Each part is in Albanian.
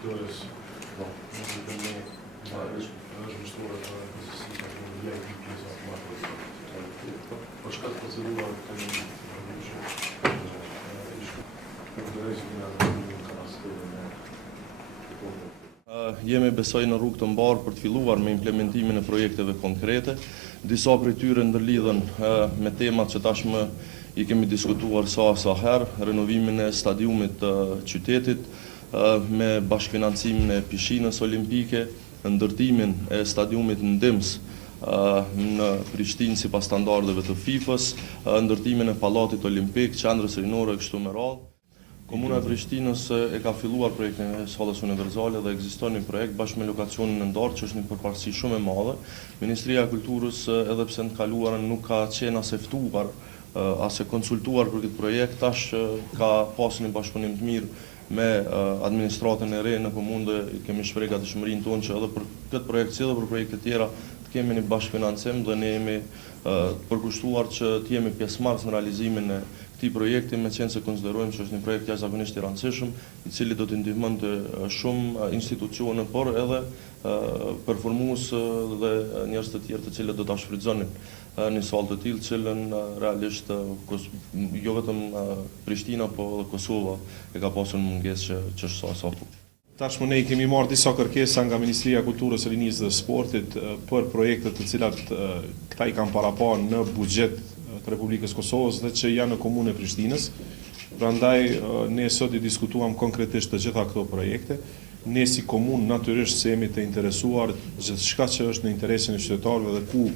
drejtores, nëse të ne është vështuar të si ka të vjen këtë pjesa të marrë. Po çka të procedura të ishte Jemi besoj në rrugë të mbarë për të filluar me implementimin e projekteve konkrete. Disa prej tyre ndërlidhen me temat që tashmë i kemi diskutuar sa herë, renovimin e stadiumit të qytetit, me bashkëfinancimin e pishinës olimpike, ndërtimin e stadiumit në Dims në Prishtinë sipas standardeve të FIFA-s, ndërtimin e pallatit olimpik, qendrës rinore kështu me radhë. Komuna e Prishtinës e ka filluar projektin e sallës universale dhe ekziston një projekt bashkë me lokacionin e ndarë që është një përparësi shumë e madhe. Ministria e Kulturës edhe pse në të kaluarën nuk ka qenë as e ftuar as e konsultuar për këtë projekt, tash ka pasur një bashkëpunim të mirë me administratën e re në komunë dhe kemi shprehur gatishmërinë tonë që edhe për këtë projekt si edhe për projekte tjera të kemi një bashkëfinancim dhe ne jemi përkushtuar që të jemi pjesëmarrës në realizimin e këtij projekti, me qenë se konsiderojmë që është një projekt jashtëzakonisht i rëndësishëm, i cili do të ndihmonte shumë institucione, por edhe performues dhe njerëz të tjerë të cilët do ta shfrytëzonin një sallë të tillë, cilën realisht jo vetëm Prishtina, po edhe Kosova e ka pasur mungesë që është sa. Tashmë ne kemi marrë disa kërkesa nga Ministria e Kulturës, Rinisë dhe Sportit për projekte të cilat këta i kanë paraparë në buxhet të Republikës Kosovës dhe që janë në komunën e Prishtinës. Prandaj ne sot i diskutuam konkretisht të gjitha këto projekte. Ne si komunë natyrisht se jemi të interesuar gjithçka që është në interesin e qytetarëve dhe ku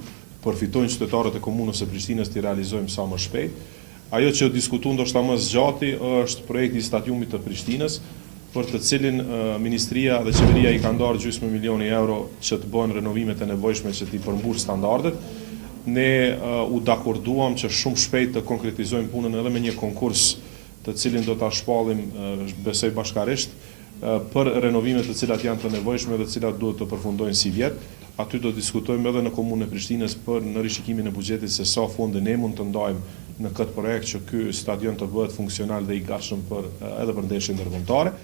përfitojnë qytetarët e komunës së Prishtinës të realizojmë sa më shpejt. Ajo që diskutuam ndoshta më zgjati është projekti i stadiumit të Prishtinës, për të cilin Ministria dhe Qeveria i ka ndarë gjysmë milioni euro që të bëhen renovimet e nevojshme që t'i përmbush standardet. Ne u dakorduam që shumë shpejt të konkretizojmë punën edhe me një konkurs të cilin do ta shpallim besoj bashkarisht për renovimet të cilat janë të nevojshme dhe të cilat duhet të përfundojnë si vjet. Aty do diskutojmë edhe në komunën e Prishtinës për në rishikimin e buxhetit se sa fonde ne mund të ndajmë në këtë projekt që ky stadion të bëhet funksional dhe i gatshëm edhe për ndeshje ndërkombëtare.